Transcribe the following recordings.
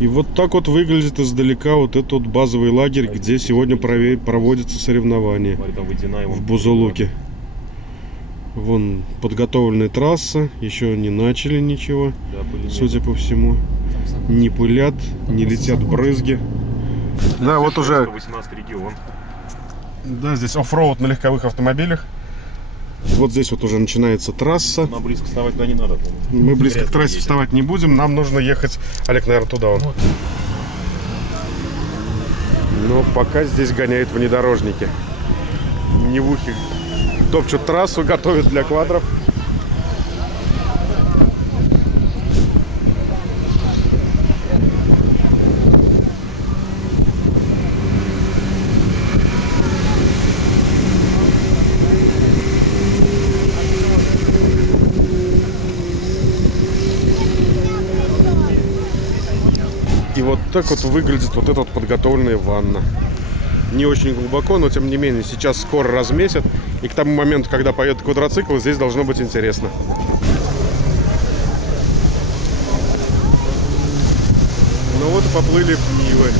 И вот так вот выглядит издалека вот этот вот базовый лагерь, где сегодня проводятся соревнования в Бузулуке. Вон подготовленная трасса, еще не начали ничего, судя по всему. Не пылят, не летят брызги. Да, вот уже... 18 регион. Да, здесь оффроуд на легковых автомобилях. Вот здесь вот уже начинается трасса. Нам близко вставать туда не надо. Мы близко к трассе вставать не будем. Нам нужно ехать, Олег, наверное, туда. Вот. Но пока здесь гоняют внедорожники. Невухи топчут трассу, готовят для квадров. И вот так вот выглядит вот эта вот подготовленная ванна. Не очень глубоко, но тем не менее сейчас скоро размесят. И к тому моменту, когда поедет квадроцикл, здесь должно быть интересно. Ну вот и поплыли Нивы.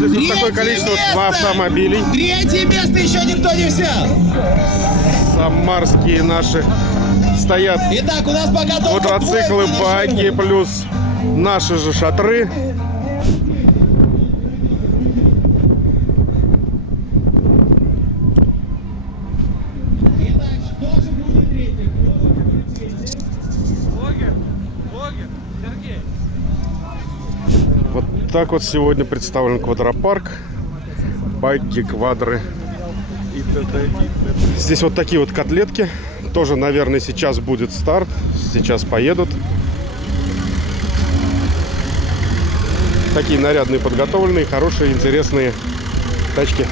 Здесь вот такое количество автомобилей. Третье место еще никто не взял. Самарские наши стоят. Итак, у нас пока только квадроциклы, баги, плюс наши же шатры. Вот так вот сегодня представлен квадропарк. Байки, квадры и т.д. Здесь вот такие вот котлетки. Тоже, наверное, сейчас будет старт. Сейчас поедут. Такие нарядные, подготовленные, хорошие, интересные тачки.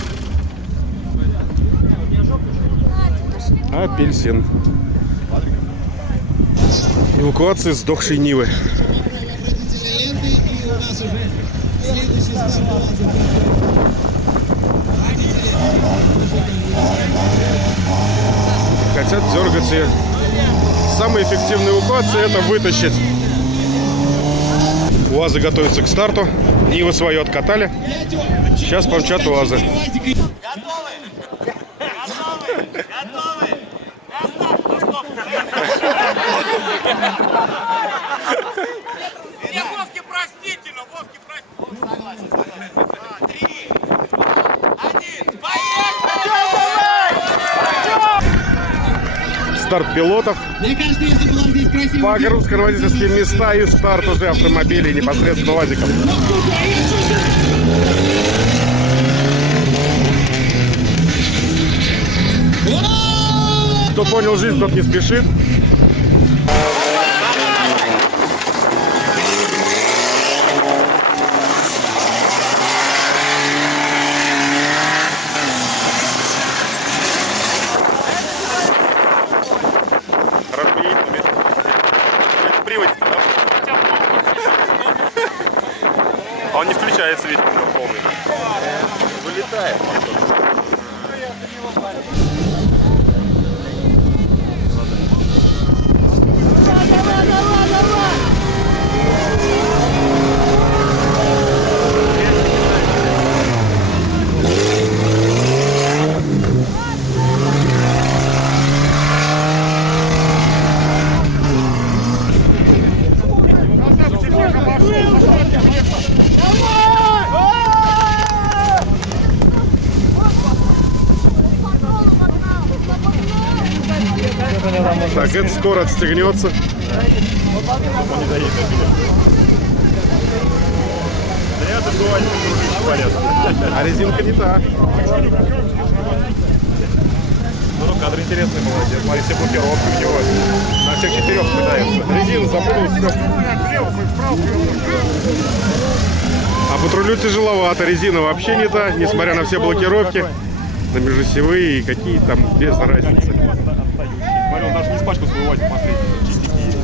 Апельсин. Эвакуация сдохшей Нивы. Хотят дергать ее. Самая эффективная эвакуация — это вытащить. УАЗы готовятся к старту. Нивы свою откатали. Сейчас помчат УАЗы. Готовы? Мне Вовке простительно, Вовке простительно. 3, 2, 1, поехали! Старт пилотов. Мне кажется, если была здесь красивая... Погрузка-водительские места и старт уже автомобилей непосредственно УАЗиков. Кто понял жизнь, тот не спешит. А он не включается, видимо, полный. Вылетает. Так, это скоро отстегнется. А резинка не та. Ну, кадр интересный, молодец. Смотри, все блокировки у него. На всех 4 пытается. Резина запуталась, все. А патрулю тяжеловато. Резина вообще не та, несмотря на все блокировки. На межосевые и какие там, без разницы. Смотри, он даже не испачкал свой УАЗик последний. Чистенький едет.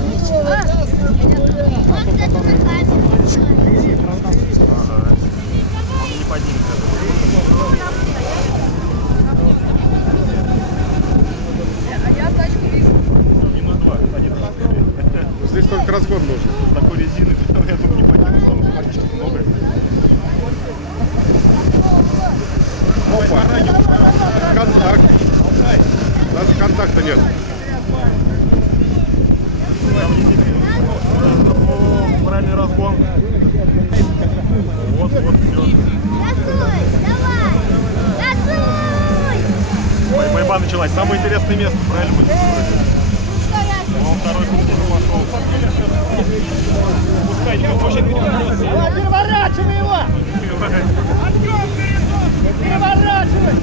Он не поднимется. Минус 2. Здесь только разгон нужен. С такой резины, я думаю, не поднимется. Там практически много. Опа. Контакт. Даже контакта нет. Правильный разгон. Вот, все. Борьба началась. Самое интересное место, правильно будет выбрать. Он второй круг уже пошел. Пускай, не вообще Переворачивай его! Переворачивай!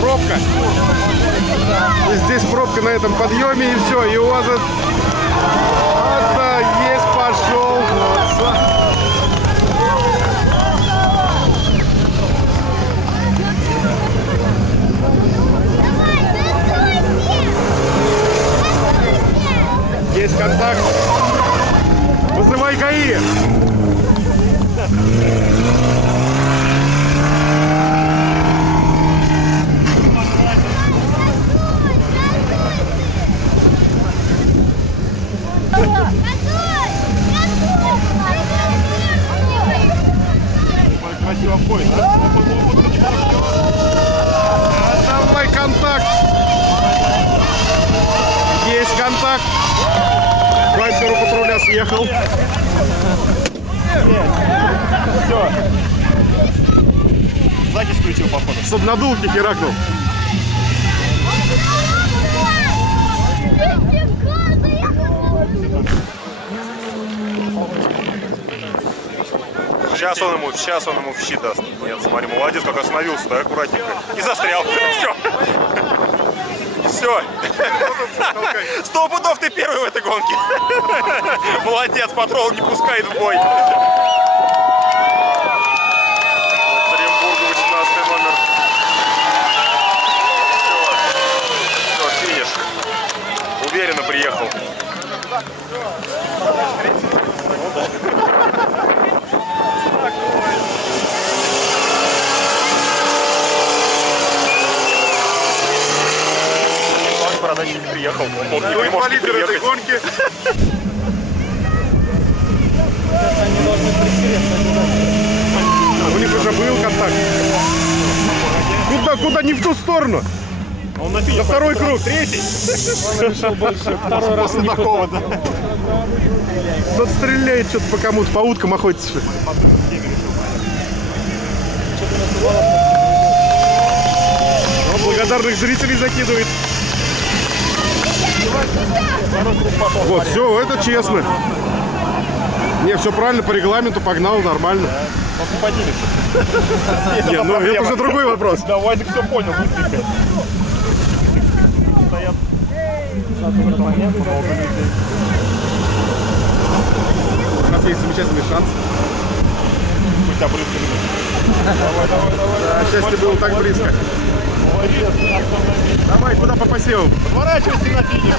Пробка. И здесь пробка на этом подъеме, и все. И УАЗа... Это есть, пошел. Есть контакт. Вызывай ГАИ. красиво входит, да? Давай контакт. Есть контакт. Вайпер у патруля съехал. Все. Закись включил, походу. С однодулки херакнул. Сейчас он ему в щит даст. Нет, смотри, молодец, как остановился, да, аккуратненько. И застрял. Все. Все. 100 пудов ты первый в этой гонке. Молодец, патрол не пускает в бой. Оренбургу 18 номер. Все, финиш. Уверенно приехал. Не приехал. Он не может приехать. Гонки. У них уже был контакт. Куда? Не в ту сторону. Он на За второй круг. Третий. Второй раз После такого, да. Тот стреляет что-то по кому-то, по уткам охотится. Он благодарных зрителей закидывает. Вот, все, это честно. Не, все правильно, по регламенту погнал, нормально. Не, ну это уже другой вопрос. Да, Вазик все понял, быстренько. Стоят. У нас есть замечательный шанс. Пусть обрызгали. Да, счастье было так близко. Давай, куда по посевам? Подворачивайся на финиш.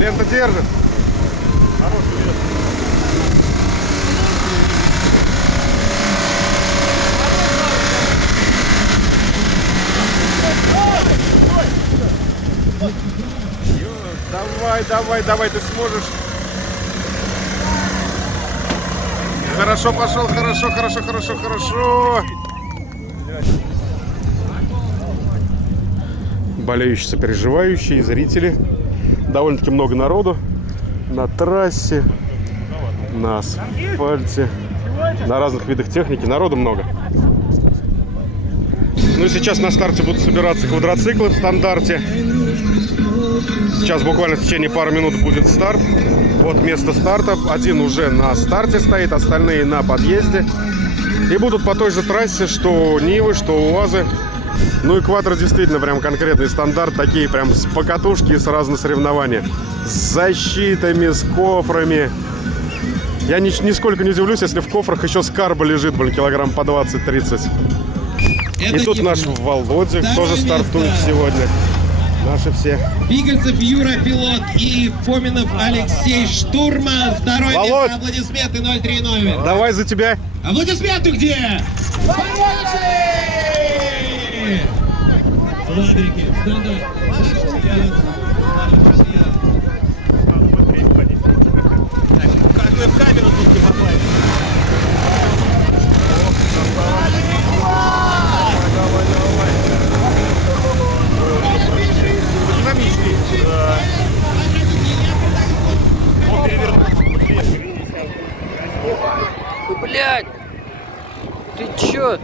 Лента держит. Давай, ты сможешь. Хорошо пошел, хорошо. болеющие, сопереживающие, зрители. Довольно-таки много народу на трассе, на асфальте, на разных видах техники. Народу много. Ну и сейчас на старте будут собираться квадроциклы в стандарте. Сейчас буквально в течение пары минут будет старт. Вот место старта. Один уже на старте стоит, остальные на подъезде. И будут по той же трассе, что Нивы, что УАЗы. Ну и квадро действительно прям конкретный стандарт. Такие прям с покатушки и сразу на соревнования. С защитами, с кофрами. Я нисколько не удивлюсь, если в кофрах еще скарба лежит, блин, килограмм по 20-30. И тут наш Володя тоже стартует сегодня. Наши все. Бигельцев Юра, пилот, и Фоминов Алексей, штурман. Второе Володь! место, аплодисменты 0-3 номер. Давай за тебя. Аплодисменты где? Квадрики, стандарт. Как вы в камеру тут не попали? Динамичный. Да. Он перевернулся. Блядь! Ты чё?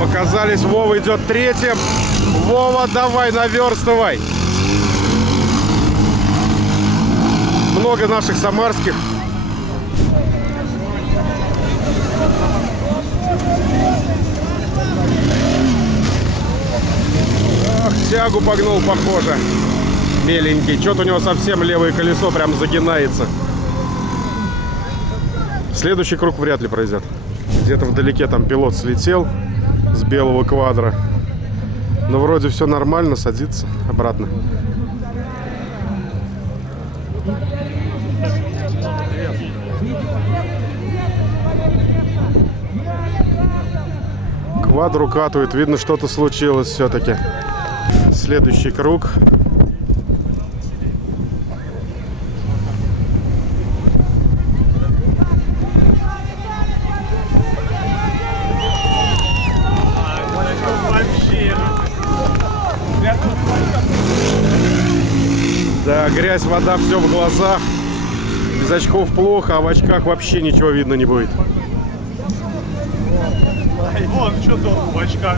Показались, Вова идет третьим. Вова, давай, наверстывай. Много наших самарских. Ах, тягу погнул, похоже. Меленький. Что-то у него совсем левое колесо прям загинается. Следующий круг вряд ли пройдет. Где-то вдалеке там пилот слетел с белого квадра. Но вроде все нормально, садится обратно. Квадру катывает, видно, что-то случилось все-таки. Следующий круг. Да, грязь, вода, все в глазах. Без очков плохо, а в очках вообще ничего видно не будет. Вон, что тут в очках.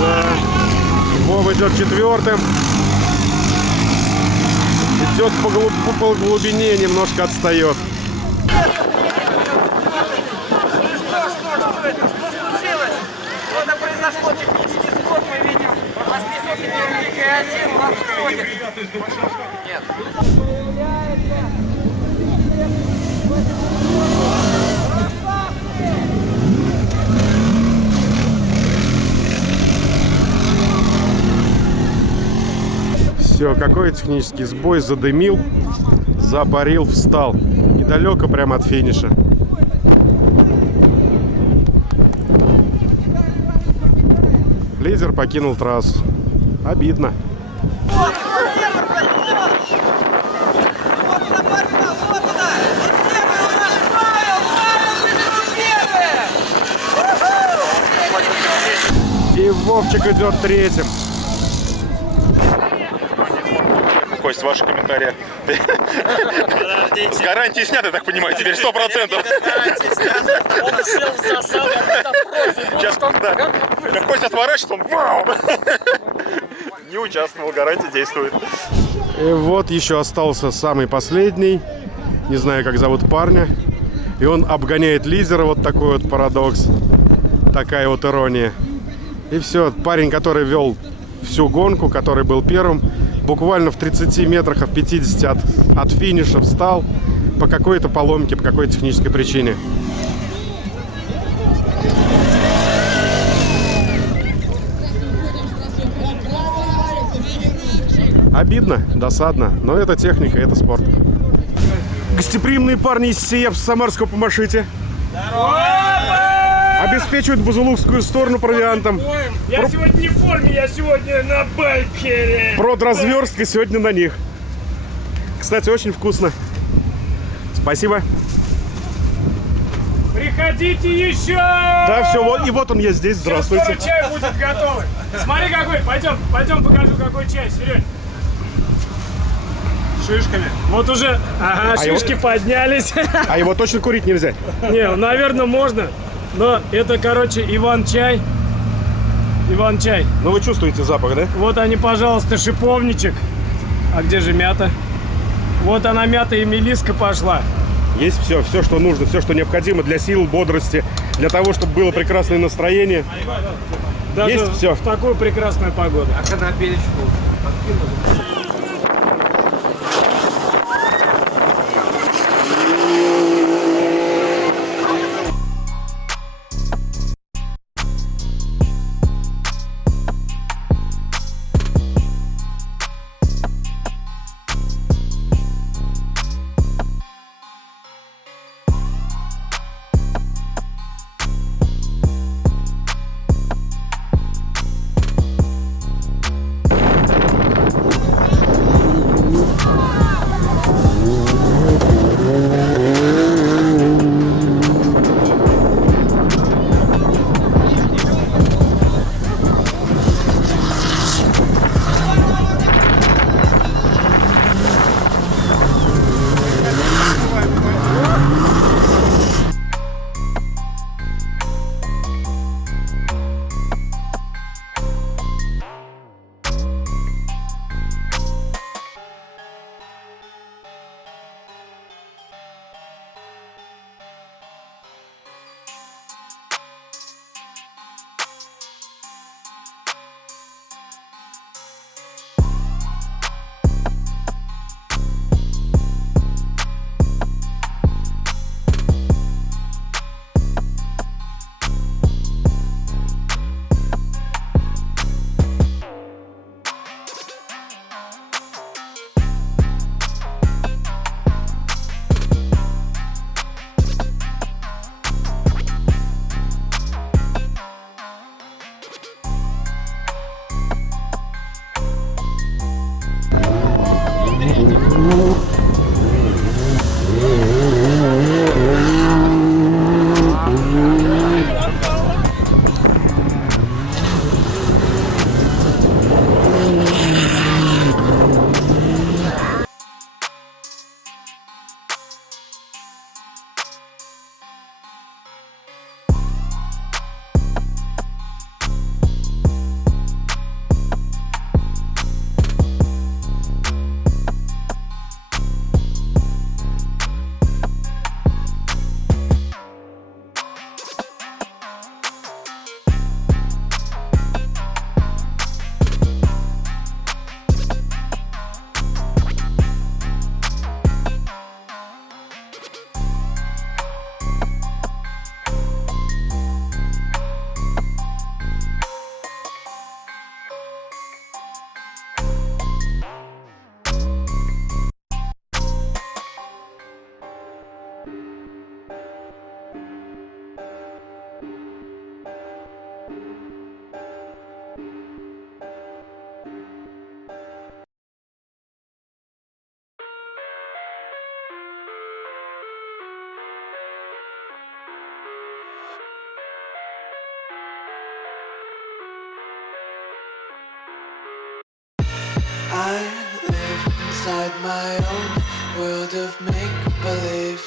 Да. Вова идет четвертым. Идет по глубине, немножко отстает. Что-то произошло, технический скок мы видим. Вас несет Великий один, вас сходит. Нет. Все, какой технический сбой, задымил, запарил, встал. Недалеко прямо от финиша. Лидер покинул трассу. Обидно. И Вовчик идет третьим. Кость, ваши комментарии. С гарантией снят, я так понимаю, теперь 100%. Он сел в засаду, это профи. Сейчас, да. Как Кость отворачивается, он вау! Не участвовал, гарантия действует. И вот еще остался самый последний. Не знаю, как зовут парня. И он обгоняет лидера. Вот такой вот парадокс. Такая вот ирония. И все. Парень, который вел всю гонку, который был первым, буквально в 30 метрах, в 50 от финиша встал по какой-то поломке, по какой-то технической причине. Обидно, досадно, но это техника, это спорт. Гостеприимные парни из Сиев, Самарского, помашите. обеспечивают бузулукскую сторону провиантом. Я сегодня не в форме, я сегодня на байкере. Продразверстка сегодня на них. Кстати, очень вкусно. Спасибо. Приходите еще! Да, все, вот, и вот он я здесь. Здравствуйте. Скоро чай будет готовый. Смотри какой, пойдем покажу какой чай, Серёг. Шишками. Вот уже, ага, шишки поднялись. А его точно курить нельзя? Не, наверное, можно. Но это, короче, Иван-чай. Иван-чай. Ну вы чувствуете запах, да? Вот они, пожалуйста, шиповничек. А где же мята? Вот она, мята и мелиска пошла. Есть все, что нужно, все, что необходимо для сил, бодрости, для того, чтобы было прекрасное настроение. Даже Есть все. в такую прекрасную погоду. А конопелечку подкинули? I live inside my own world of make-believe.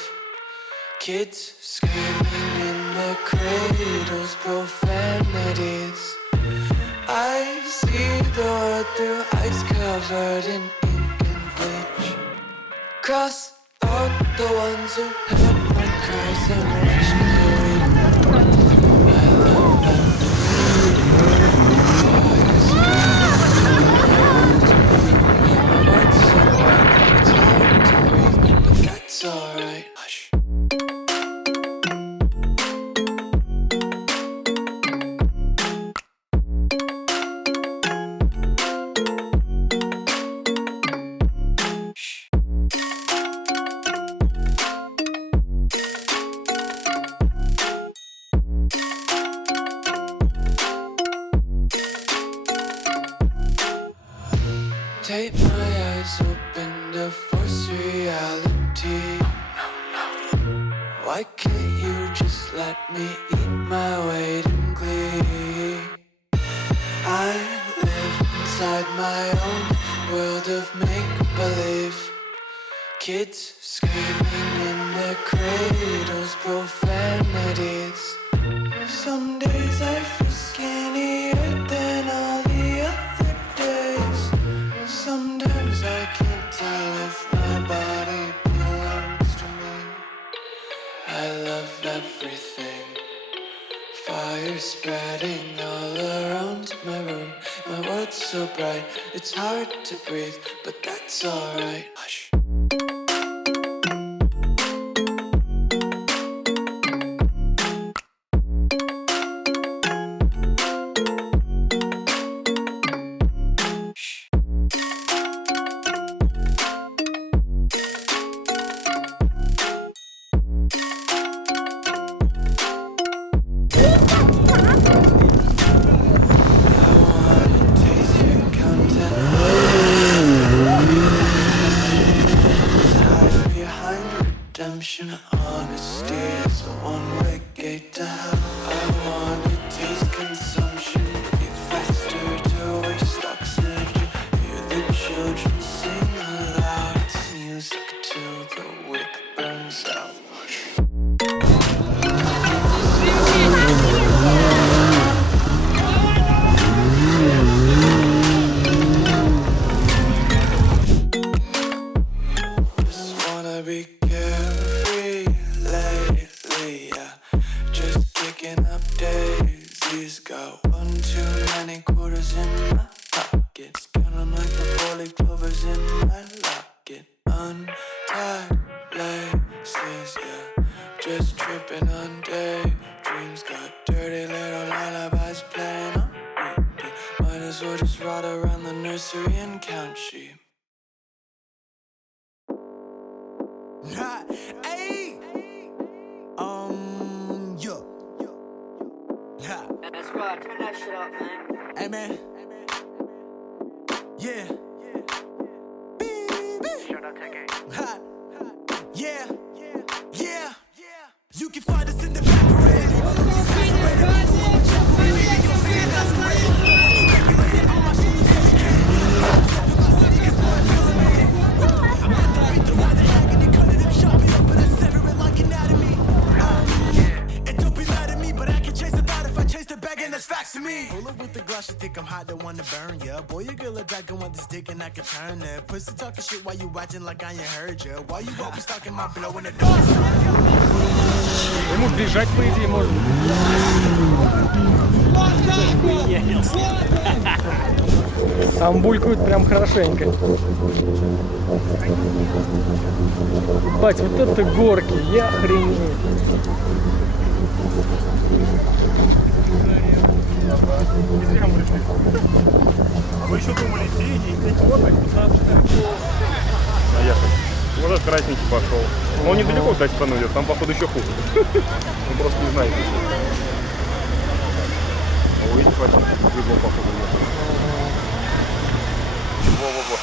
Kids screaming in the cradles, profanities. I see the world through ice covered in ink and bleach. Cross out the ones who heard my cries and watched me weep. I love it's alright. Hush. Why can't you just let me eat my weight in glee? I live inside my own world of make-believe. Kids screaming in their cradles, profanities. Some days I feel skinnier than all the other days. Sometimes I can't tell if my body belongs to me. I love everything. Fire spreading all around my room. My world's so bright, it's hard to breathe, but that's alright. Hush. Redemption, honesty is a one-way gate to hell. I wanna taste consumption, breathe faster to waste oxygen. Hear the children sing aloud. It's music till the wick burns out. Just wanna be carefree lately, yeah. Just kicking up daisies. Got one too many quarters in my pockets. Count 'em like the four-leaf clovers in my locket. Untied laces, yeah. Just tripping on daydreams. Got dirty little lullabies playing on repeat. Might as well just ride around the nursery and count sheep. Hey, yeah. That's right, turn that shit up, man. Hey, man. Yeah. Ha. Yeah. Yeah. You can find us in the back parade. To me. Pull up with the gloss, you think I'm hot, don't wanna burn ya. Boy, you girl look like I want this dick and I can turn it. Pussy talking shit while you watching like I ain't heard ya. Why you always talking my blow in the door? Ему бежать, по идее, можно. Там булькают прям хорошенько. Бать, вот это горки, я охренею. Вы еще думали, синий, вот так, наехать. Вот этот красненький пошел. Но он недалеко, кстати, становится, там, походу, еще хуже. Он просто не знает. А вы видите, Вася, выгнал, походу, нет. Во-во-во.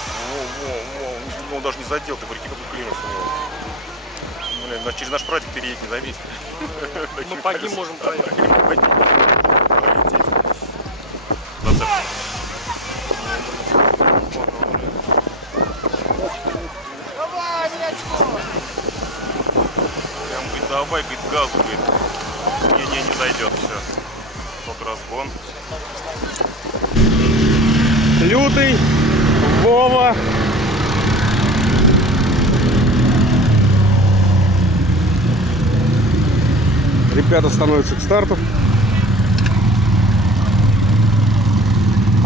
Он даже не задел, ты прикинь, какой клинус у него. Блин, через наш праздник переедет, не заметь. Мы по ним можем проехать. Прям говорит, давай, говорит, газу, говорит. Не зайдет, все. Только разгон. Лютый, Вова. Ребята становятся к старту.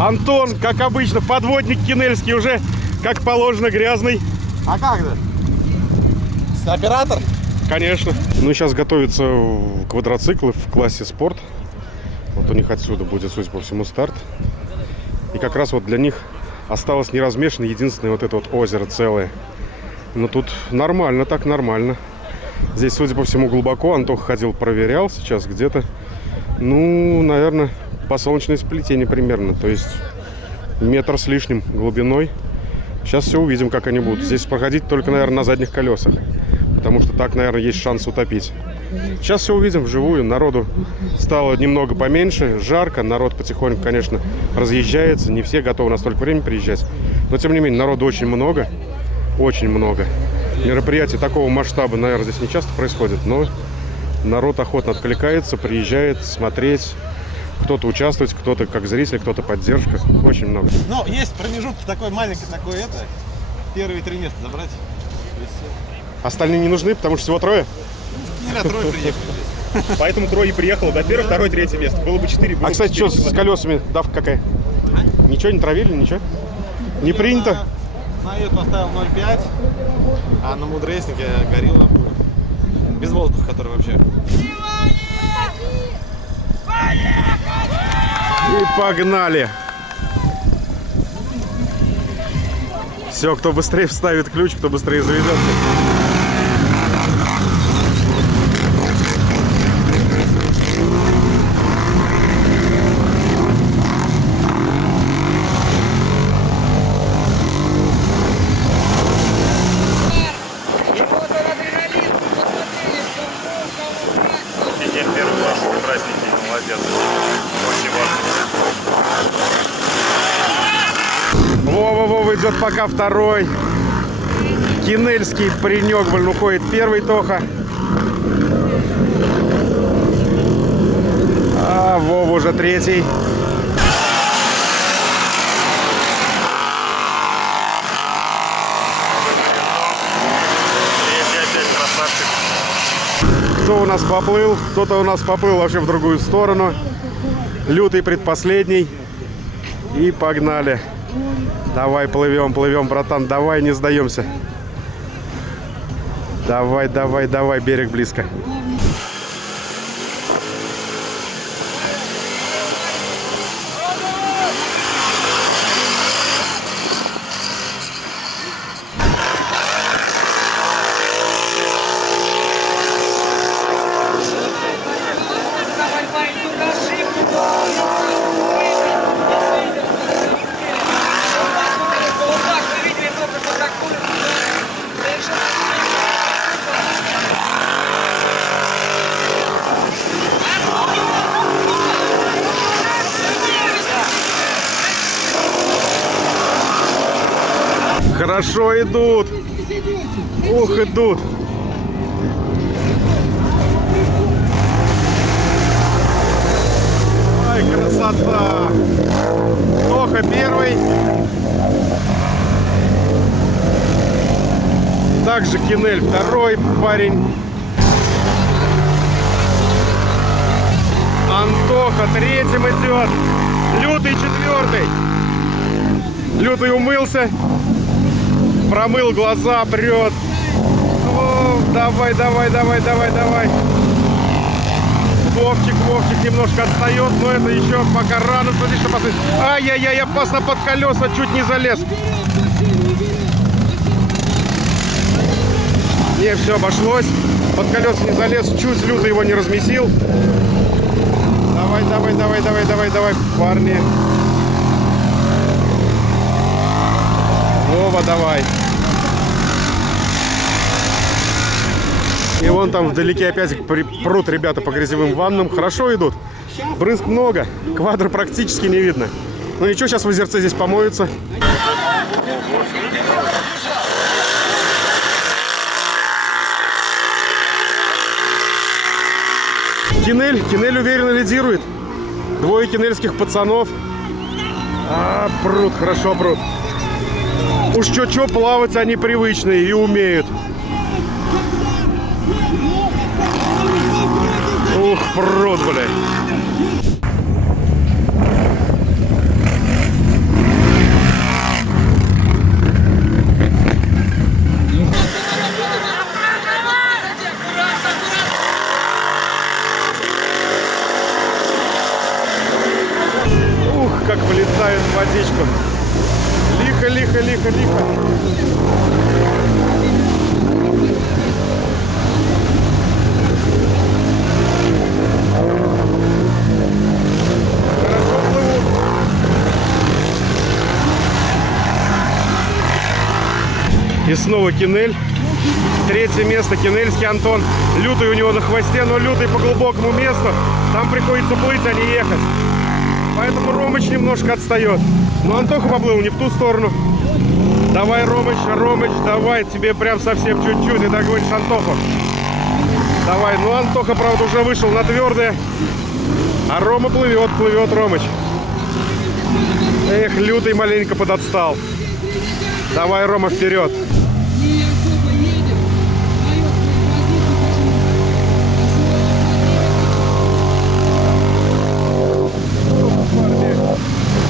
Антон, как обычно, подводник кинельский, уже как положено грязный. А как же? Оператор? Конечно. Ну, сейчас готовятся квадроциклы в классе спорт. Вот у них отсюда будет, судя по всему, старт. И как раз вот для них осталось не размешано единственное вот это вот озеро целое. Но тут нормально, так нормально. Здесь, судя по всему, глубоко. Антох ходил, проверял. Сейчас где-то, ну, наверное, по солнечной сплетению примерно. То есть метр с лишним глубиной. Сейчас все увидим, как они будут. Здесь проходить только, наверное, на задних колесах. Потому что так, наверное, есть шанс утопить. Сейчас все увидим вживую. Народу стало немного поменьше, жарко. Народ потихоньку, конечно, разъезжается. Не все готовы на столько времени приезжать. Но, тем не менее, народу очень много. Очень много. Мероприятий такого масштаба, наверное, здесь не часто происходит. Но народ охотно откликается, приезжает смотреть. Кто-то участвует, кто-то как зритель, кто-то поддержка. Очень много. Ну, есть промежуток такой маленький, такой это. Первые 3 места забрать. Остальные не нужны, потому что всего 3? Трое приехали. Поэтому 3 и приехало до 1, 2, 3 места. Было бы 4. А, кстати, что с колесами? Давка какая? Ничего не травили, ничего? Не принято? На эту оставил 0,5, а на мудреснике горилла без воздуха, который вообще. И погнали! Все, кто быстрее вставит ключ, кто быстрее заведется. День первый ваши праздники. Молодец. Очень важно. Вова идет пока 2-й. Кинельский паренек, блин, уходит 1-й Тоха. А Вова уже 3-й. Кто у нас поплыл? Кто-то у нас поплыл вообще в другую сторону. Лютый предпоследний. И погнали. Давай, плывем, братан. Давай, не сдаемся. Давай, берег близко. Хорошо идут. Ух, идут. Ай, красота. Тоха 1-й. Также Кинель 2-й парень. Антоха 3-м идет. Лютый 4-й. Лютый умылся. Промыл глаза, прет. О, давай. Вовчик немножко отстает, но это еще пока рано. Смотри, что посмотри. Ай-яй-яй, опасно, под колеса чуть не залез. Не, все, обошлось. Под колеса не залез, чуть Лютый его не размесил. Давай, парни. Вова, давай. И вон там вдалеке опять прут ребята по грязевым ваннам. Хорошо идут. Брызг много. Квадро практически не видно. Ну ничего, сейчас в озерце здесь помоются. Кинель уверенно лидирует. 2 кинельских пацанов. Прут, хорошо прут. Уж чё-чё, плавать они привычные и умеют. Ух, прут, блядь. Ух, как влетает в водичку. Лихо. Хорошо плывут. И снова Кинель. Третье место Кинельский Антон. Лютый у него на хвосте, но Лютый по глубокому месту. Там приходится плыть, а не ехать. Поэтому Ромыч немножко отстает. Но Антоха поплыл не в ту сторону. Давай, Ромыч, давай. Тебе прям совсем чуть-чуть. И догонишь Антоху. Давай. Ну, Антоха, правда, уже вышел на твердое. А Рома плывет Ромыч. Эх, Лютый маленько подотстал. Давай, Рома, вперед.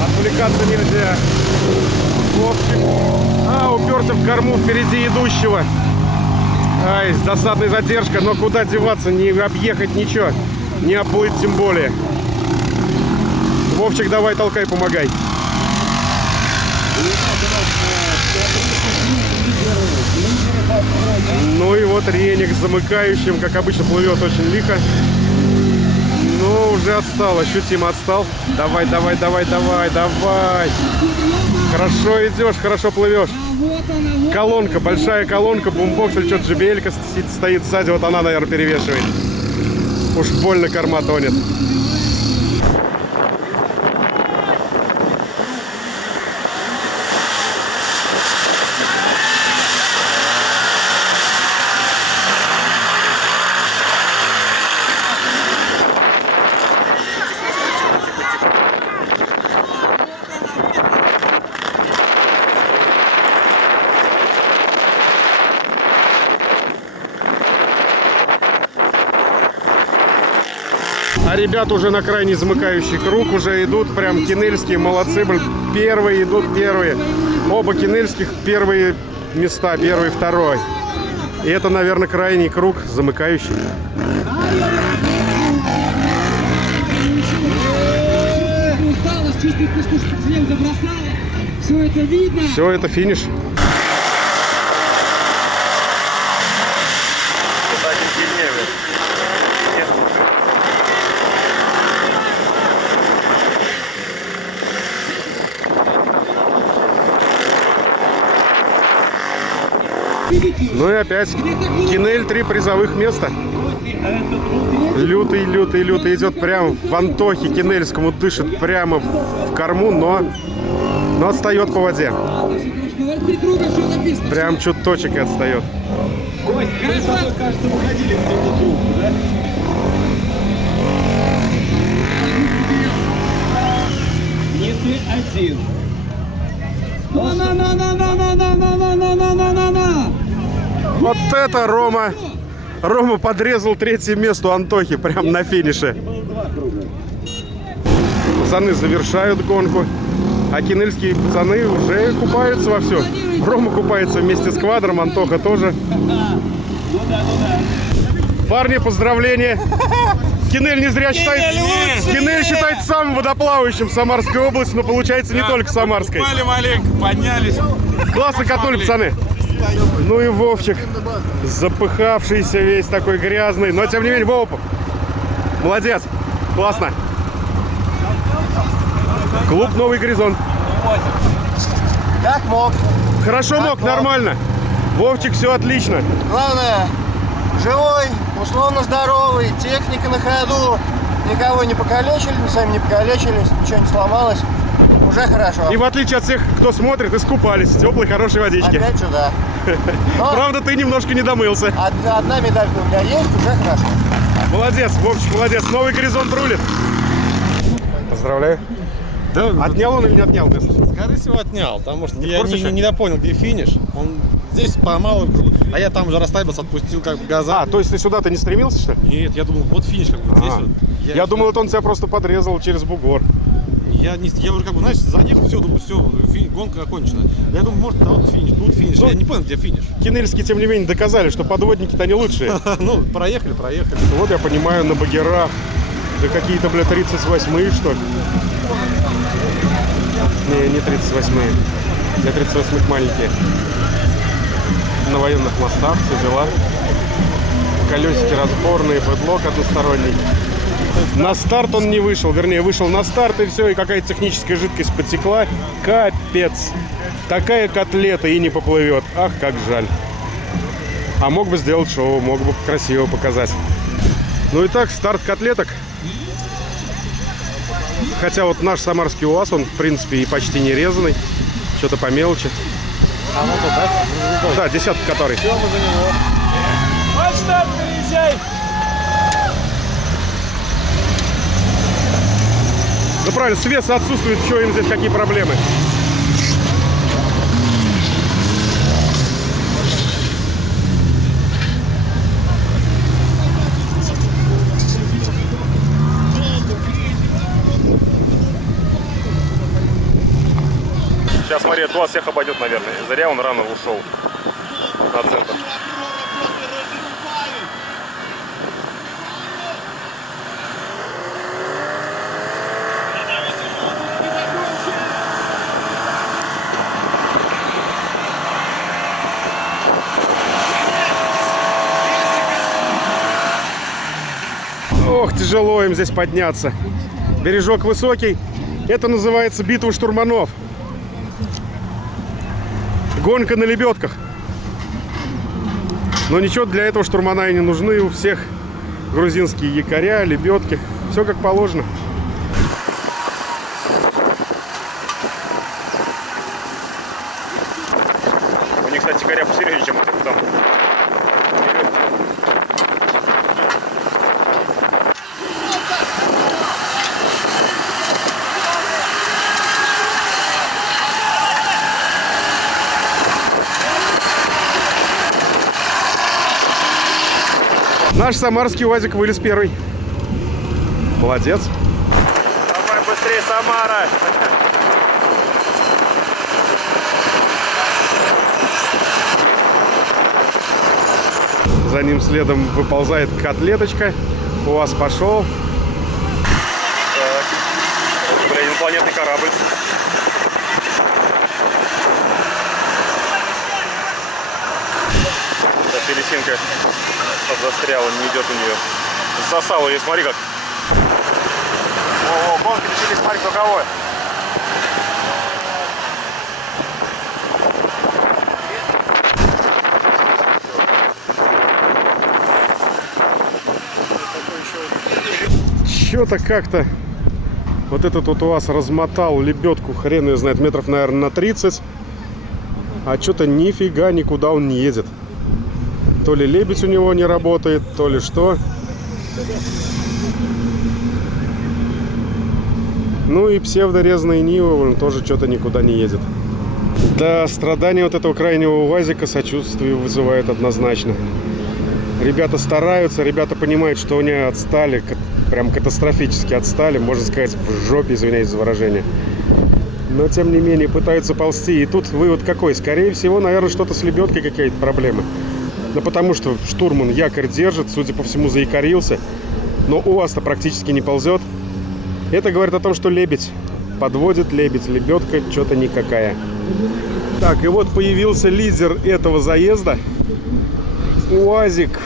Отвлекаться нельзя. Вовчик. Уперся в корму впереди идущего. Ай, досадная задержка, но куда деваться, не объехать ничего, не оплыть тем более. Вовчик, давай, толкай, помогай. Ну и вот Реник с замыкающим, как обычно, плывет очень лихо. Ну, уже отстал, ощутимо отстал. Давай. Хорошо идешь, хорошо плывешь. Колонка, большая колонка, бумбокс или что-то, JBL-ка стоит сзади. Вот она, наверное, перевешивает. Уж больно корма тонет. А ребята уже на крайний замыкающий круг уже идут. Прям кинельские молодцы. Первые идут, первые. Оба кинельских первые места. Первый, второй. И это, наверное, крайний круг замыкающий. Все, это финиш. Ну и опять Кинель, 3 призовых места. Лютый идет прямо в Антохе Кинельскому, дышит прямо в корму, но отстает по воде. Прям чуточек и отстает. Не ты один. Вот это Рома подрезал 3-е место у Антохи прям на финише. Пацаны завершают гонку, а кинельские пацаны уже купаются вовсю. Рома купается вместе с квадром, Антоха тоже. Парни, поздравления. Кинель не зря считает. Кинель считает самым водоплавающим Самарской области, но получается не только Самарской. Маленько поднялись. Классно катнули, пацаны. Ну и Вовчик, запыхавшийся весь такой грязный. Но тем не менее, Вов, молодец, классно. Клуб «Новый горизонт». Как мог. Хорошо мог, нормально. Вовчик, все отлично. Главное, живой, условно здоровый, техника на ходу. Никого не покалечили, мы сами не покалечились, ничего не сломалось. Уже хорошо. И в отличие от всех, кто смотрит, искупались в теплой, хорошей водичке. Опять же, да. Но правда, ты немножко не домылся. Одна медалька у меня есть, уже хорошо. Молодец, Вовчик, молодец. Новый горизонт рулит. Поздравляю. Да, отнял он или не отнял место? Скорее всего, отнял, потому что я курсе, не допонял, где финиш. Он здесь по малому кругу, а я там уже расслабился, отпустил как бы газа. То есть ты сюда-то не стремился, что ли? Нет, я думал, вот финиш как бы здесь вот. Я думал, это он тебя просто подрезал через бугор. Я уже как бы, знаешь, заехал, все, думаю, все, гонка окончена. Я думаю, может, тут финиш. Я не понял, где финиш. Кинельские, тем не менее, доказали, что подводники-то они лучшие. Ну, проехали. Вот я понимаю, на багерах. Да какие-то, 38-е, что ли? Не 38-е. Для 38-х маленькие. На военных мостах, все дела. Колесики разборные, бэдлок односторонний. На старт он не вышел, вернее, вышел на старт и все, и какая-то техническая жидкость потекла. Капец. Такая котлета и не поплывет. Ах, как жаль. А мог бы сделать шоу, мог бы красиво показать. Ну и так, старт котлеток. Хотя вот наш самарский УАЗ, он в принципе и почти не резанный. Что-то по мелочи. А ну тут, да? Да, десятка который. Все, мы за него. Отстань, приезжай! Ну правильно, свет отсутствует, что им здесь, какие проблемы. Сейчас, смотри, УАЗ всех обойдет, наверное. Зря он рано ушел на центр. Ох, тяжело им здесь подняться. Бережок высокий. Это называется битва штурманов. Гонка на лебедках. Но ничего для этого штурмана и не нужны. У всех грузинские якоря, лебедки. Все как положено. У них, кстати, якоря посерьезнее, чем у них там. Наш самарский УАЗик вылез первый. Молодец. Давай быстрее, Самара! За ним следом выползает котлеточка. УАЗ пошел. Так. Бля, инопланетный корабль. Да, пересинка застряла, не идет у нее. Засала ее, смотри как. О, гонки начались, смотри, кто кого. Что-то как-то вот этот вот УАЗ размотал лебедку, хрен ее знает, метров, наверное, на 30. А что-то нифига никуда он не едет. То ли лебедь у него не работает, то ли что. Ну и псевдорезанный Нива, он тоже что-то никуда не едет. Да, страдания вот этого крайнего УАЗика сочувствие вызывает однозначно. Ребята стараются, ребята понимают, что они отстали, прям катастрофически отстали, можно сказать, в жопе, извиняюсь за выражение. Но, тем не менее, пытаются ползти. И тут вывод какой? Скорее всего, наверное, что-то с лебедкой, какие-то проблемы. Да потому что штурман якорь держит, судя по всему, заякорился. Но УАЗ-то практически не ползет. Это говорит о том, что лебедь подводит, лебедка что-то никакая. Так, и вот появился лидер этого заезда. УАЗик.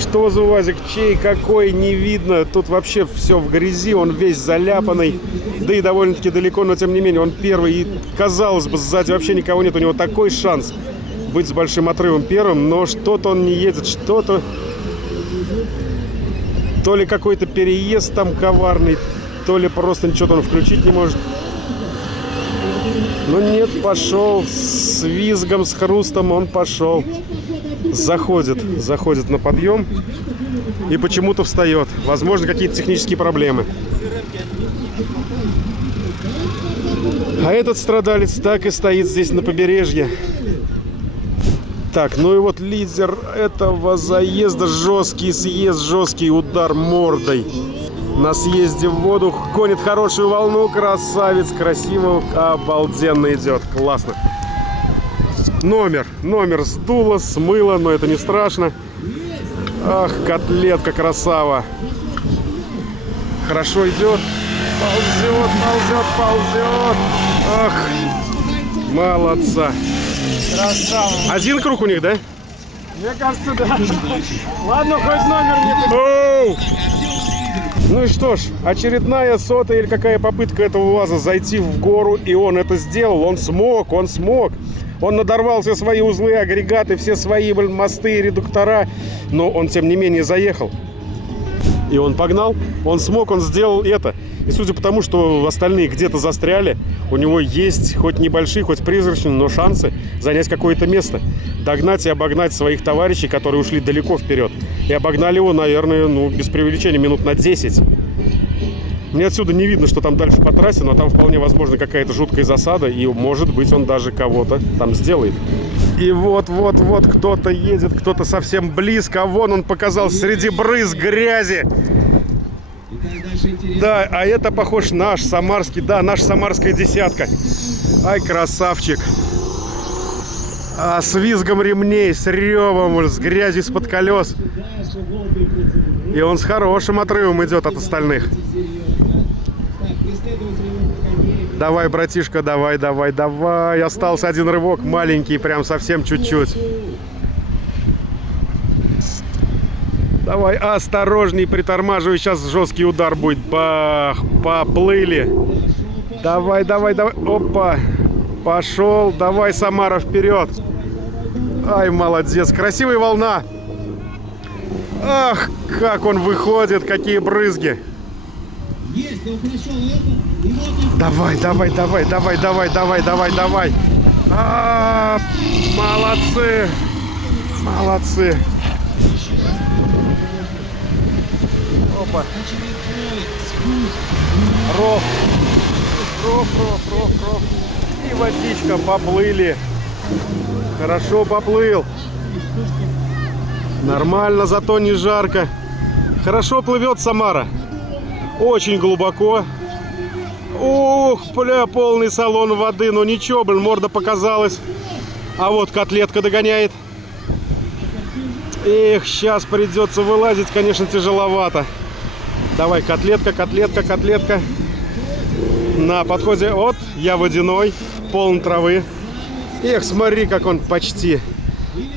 Что за УАЗик? Чей, какой, не видно. Тут вообще все в грязи, он весь заляпанный. Да и довольно-таки далеко, но тем не менее он первый. И, казалось бы, сзади вообще никого нет. У него такой шанс быть с большим отрывом первым. Но что-то он не едет, что-то... То ли какой-то переезд там коварный, то ли просто ничего он включить не может. Но нет, пошел. С визгом, с хрустом он пошел. Заходит на подъем и почему-то встает. Возможно, какие-то технические проблемы. А этот страдалец так и стоит здесь на побережье. Так, ну и вот лидер этого заезда. Жесткий съезд, жесткий удар мордой. На съезде в воду гонит хорошую волну. Красавец, красиво, обалденно идет. Классно. Номер сдуло, смыло, но это не страшно. Ах, котлетка, красава. Хорошо идет. Ползет. Ах, молодца. Красава. Один круг у них, да? Мне кажется, да. Ладно, хоть номер не... Оу! Ну и что ж, очередная сотая или какая попытка этого УАЗа зайти в гору, и он это сделал. Он смог. Он надорвал все свои узлы, агрегаты, все свои мосты, редуктора. Но он, тем не менее, заехал. И он погнал. Он смог, он сделал это. И судя по тому, что остальные где-то застряли, у него есть хоть небольшие, хоть призрачные, но шансы занять какое-то место. Догнать и обогнать своих товарищей, которые ушли далеко вперед. И обогнали его, наверное, ну, без преувеличения, минут на 10. Мне отсюда не видно, что там дальше по трассе, но там вполне возможно какая-то жуткая засада. И, может быть, он даже кого-то там сделает. И вот-вот-вот кто-то едет, кто-то совсем близко. А вон он показался среди брызг, грязи. Да, а это, похож, наш самарский, да, наша самарская десятка. Ай, красавчик. А с визгом ремней, с ревом, с грязью из-под колес. И он с хорошим отрывом идет от остальных. Давай, братишка, давай, давай, давай. Остался один рывок, маленький, прям совсем чуть-чуть. Давай, осторожней, притормаживай. Сейчас жесткий удар будет. Бах, поплыли. Давай, давай, давай. Опа, пошел. Давай, Самара, вперед. Ай, молодец. Красивая волна. Ах, как он выходит, какие брызги. Давай, давай, давай, давай, давай, давай, давай, давай. Молодцы. Молодцы. Опа. Ров. Ров. И водичка, поплыли. Хорошо поплыл. Нормально, зато не жарко. Хорошо плывет Самара. Очень глубоко. Ух, бля, полный салон воды. Но ничего, блин, морда показалась. А вот котлетка догоняет. Эх, сейчас придется вылазить, конечно, тяжеловато. Давай, котлетка, котлетка, котлетка. На подходе, вот, я водяной, полон травы. Эх, смотри, как он почти.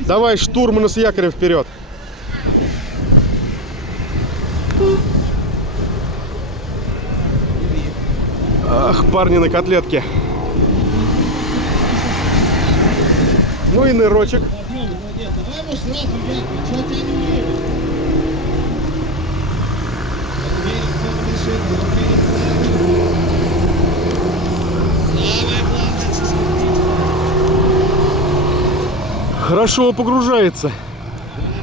Давай, штурмана с якорем вперед. Ах, парни на котлетке. Ну и нырочек. Хорошо погружается.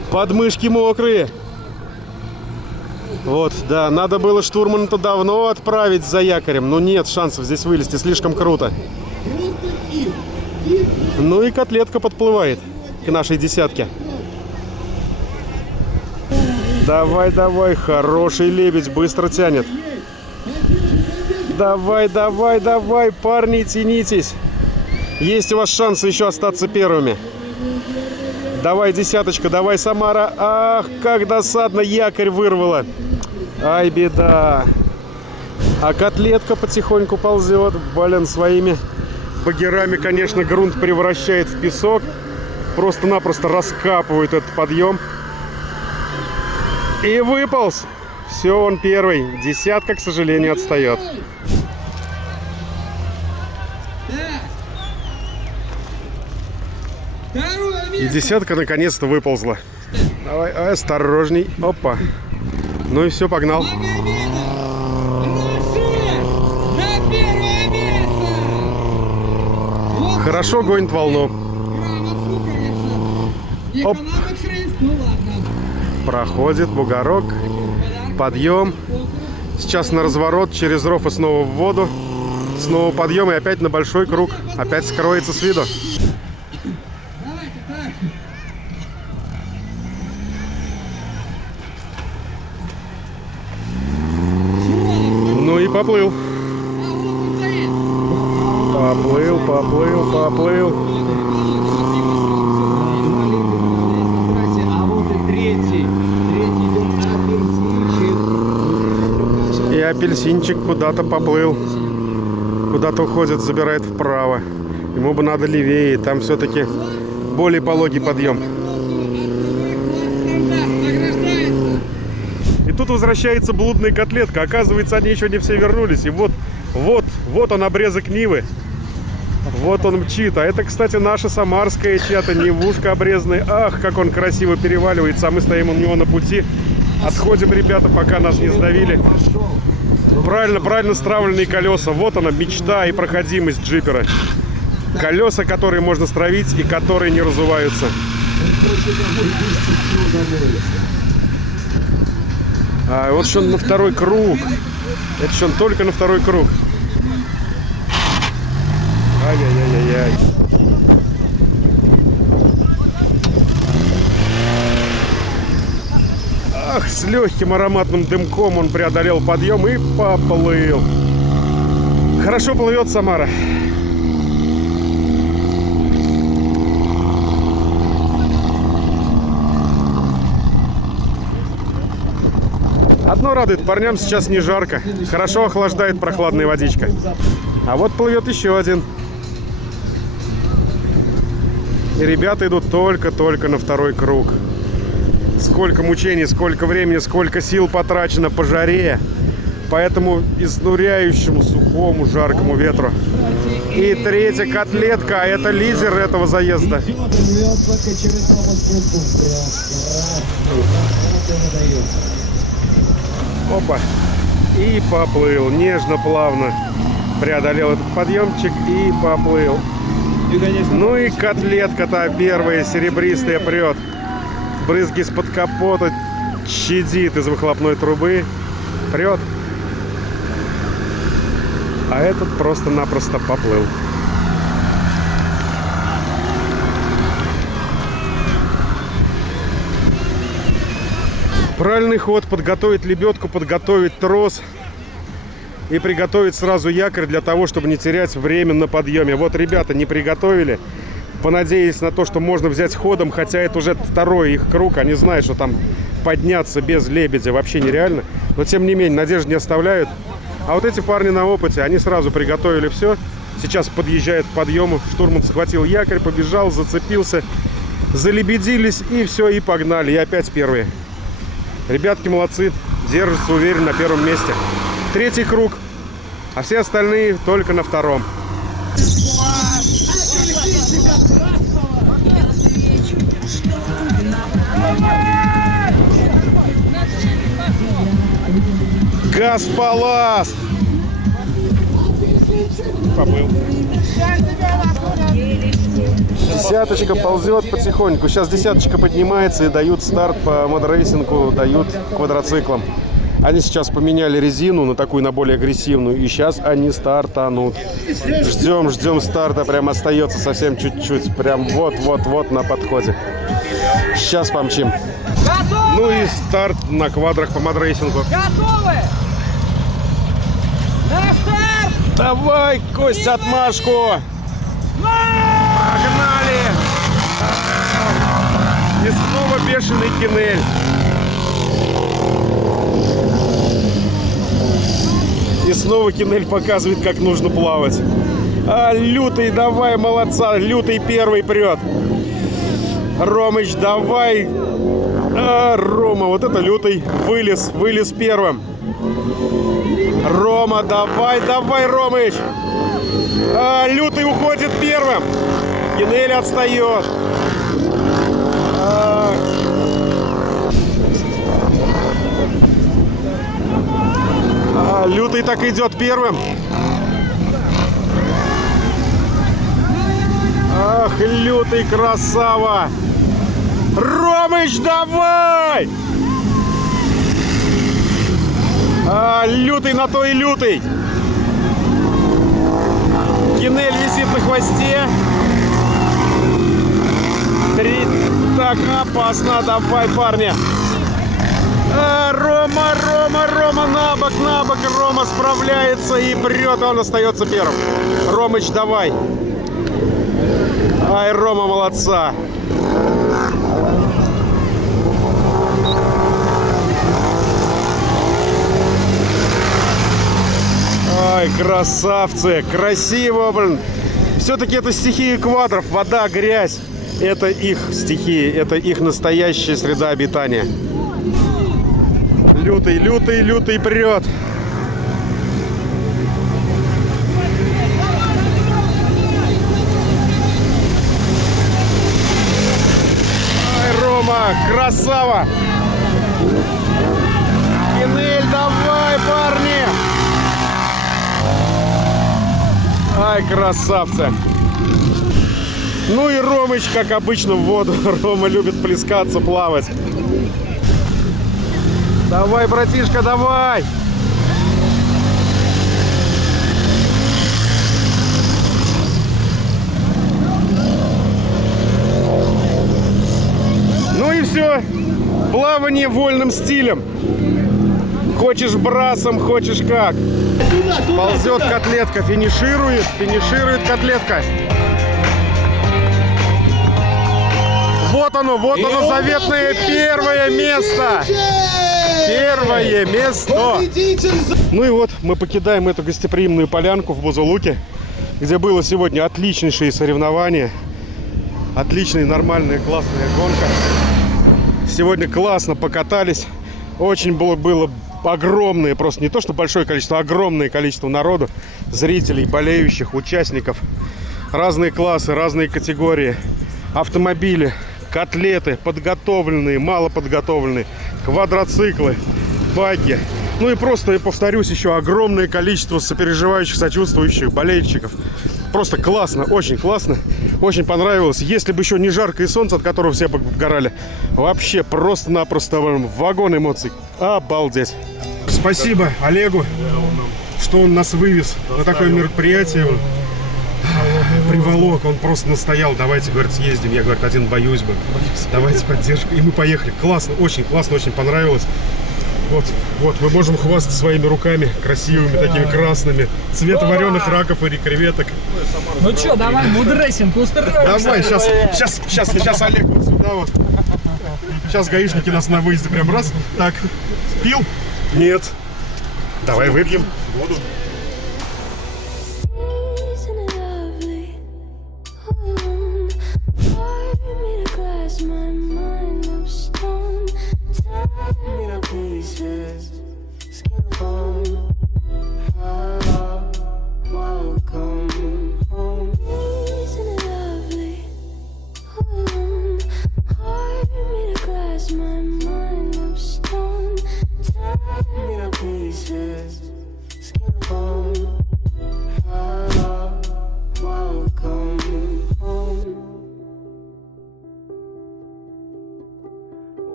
Подмышки мокрые. Вот, да, надо было штурмана-то давно отправить за якорем. Но нет шансов здесь вылезти, слишком круто. Ну и котлетка подплывает к нашей десятке. Давай, давай, хороший лебедь, быстро тянет. Давай, давай, давай, парни, тянитесь. Есть у вас шансы еще остаться первыми. Давай, десяточка, давай, Самара. Ах, как досадно, якорь вырвала. Ай, беда. А котлетка потихоньку ползет. Блин, своими багерами, конечно, грунт превращает в песок. Просто-напросто раскапывает этот подъем. И выполз. Все, он первый. Десятка, к сожалению, отстает. И десятка наконец-то выползла. Давай, осторожней. Опа. Ну и все, погнал. Хорошо гонит волну. Оп. Проходит бугорок. Подъем. Сейчас на разворот через ров и снова в воду. Снова подъем и опять на большой круг. Опять скроется с виду. Ну и поплыл. Поплыл, поплыл, поплыл. И апельсинчик куда-то поплыл. Куда-то уходит, забирает вправо. Ему бы надо левее. Там все-таки более пологий подъем. И тут возвращается блудная котлетка. Оказывается, они еще не все вернулись. И вот он, обрезок Нивы. Вот он мчит. А это, кстати, наша самарская чья-то Невушка обрезанная. Ах, как он красиво переваливается. А мы стоим у него на пути. Отходим, ребята, пока нас не сдавили. Правильно стравленные колеса. Вот она, мечта и проходимость джипера. Колеса, которые можно стравить и которые не разуваются. А вот что он на второй круг. Это что он только на второй круг. Ай-яй-яй-яй-яй. Ах, с легким ароматным дымком он преодолел подъем и поплыл. Хорошо плывет Самара. Одно радует, парням сейчас не жарко. Хорошо охлаждает прохладная водичка. А вот плывет еще один. И ребята идут только-только на второй круг. Сколько мучений, сколько времени, сколько сил потрачено по жаре, по этому изнуряющему, сухому, жаркому ветру. И третья котлетка, а это лидер этого заезда. Опа. И поплыл, нежно, плавно преодолел этот подъемчик и поплыл. Ну и котлетка-то первая, серебристая, прет. Брызги из-под капота чадит из выхлопной трубы. Прет. А этот просто-напросто поплыл. Правильный ход: подготовить лебедку, подготовить трос и приготовить сразу якорь для того, чтобы не терять время на подъеме. Вот ребята не приготовили, понадеялись на то, что можно взять ходом, хотя это уже второй их круг. Они знают, что там подняться без лебедя вообще нереально. Но тем не менее, надежды не оставляют. А вот эти парни на опыте, они сразу приготовили все. Сейчас подъезжает к подъему. Штурман схватил якорь, побежал, зацепился, залебедились и все, и погнали. И опять первые. Ребятки молодцы, держатся уверенно на первом месте. Третий круг, а все остальные только на втором. Газпалас! Поплыл. Десяточка ползет потихоньку. Сейчас десяточка поднимается и дают старт по модрейсингу, дают квадроциклам. Они сейчас поменяли резину на такую, на более агрессивную. И сейчас они стартанут. Ждем старта. Прям остается совсем чуть-чуть. Прям вот на подходе. Сейчас помчим. Ну и старт на квадрах по модрейсингу. Готовы? На старт! Давай, Костя, отмашку! Погнали! И снова бешеный кинель. И снова кинель показывает, как нужно плавать. А, Лютый, давай, молодца. Лютый первый прет. Ромыч, давай. А, Рома, вот это Лютый. Вылез первым. Рома, давай, Ромыч. А, Лютый уходит первым. Кинель отстает. Лютый так идет первым. Ах, Лютый красава. Ромыч, давай! Лютый на то и Лютый. Кинель висит на хвосте. Так, опасно. Давай, парни. Рома, на бок. Рома справляется и прет. Он остается первым. Ромыч, давай. Ай, Рома, молодца. Ай, красавцы. Красиво, блин. Все-таки это стихия квадров. Вода, грязь. Это их стихия. Это их настоящая среда обитания. Лютый прет. Опа, красава! Пинель, давай, парни! Ай, красавцы! Ну и Ромыч, как обычно, в воду. Рома любит плескаться, плавать. Давай, братишка, давай! Ну и все. Плавание вольным стилем. Хочешь брасом, хочешь как. Ползет котлетка, финиширует котлетка. Вот оно, заветное первое место. Первое место. Ну и вот мы покидаем эту гостеприимную полянку в Бузулуке, где было сегодня отличнейшее соревнование. Отличная, нормальная, классная гонка. Сегодня классно покатались. Очень было огромное, просто не то что большое количество, огромное количество народу, зрителей, болеющих, участников. Разные классы, разные категории. Автомобили, котлеты, подготовленные, малоподготовленные, квадроциклы, багги. Ну и просто, я повторюсь, еще огромное количество сопереживающих, сочувствующих болельщиков. Просто классно, очень классно. Очень понравилось. Если бы еще не жаркое солнце, от которого все подгорали, вообще просто-напросто вагон эмоций. Обалдеть. Спасибо Олегу, что он нас вывез на такое мероприятие. Приволок, он просто настоял. Давайте, говорит, съездим. Я, говорит, один боюсь бы. Давайте поддержку. И мы поехали. Классно, очень понравилось. Вот, мы можем хвастаться своими руками, красивыми, такими красными, цвета вареных раков и креветок. Ну что, давай, мудрессинг устроим. Давай, сейчас Олег вот сюда вот. Сейчас гаишники нас на выезде прям раз. Так, пил? Нет. Давай выпьем воду.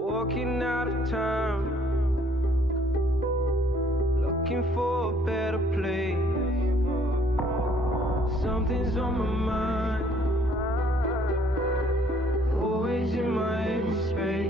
Walking out of time, looking for a better place. Something's on my mind, always in my space.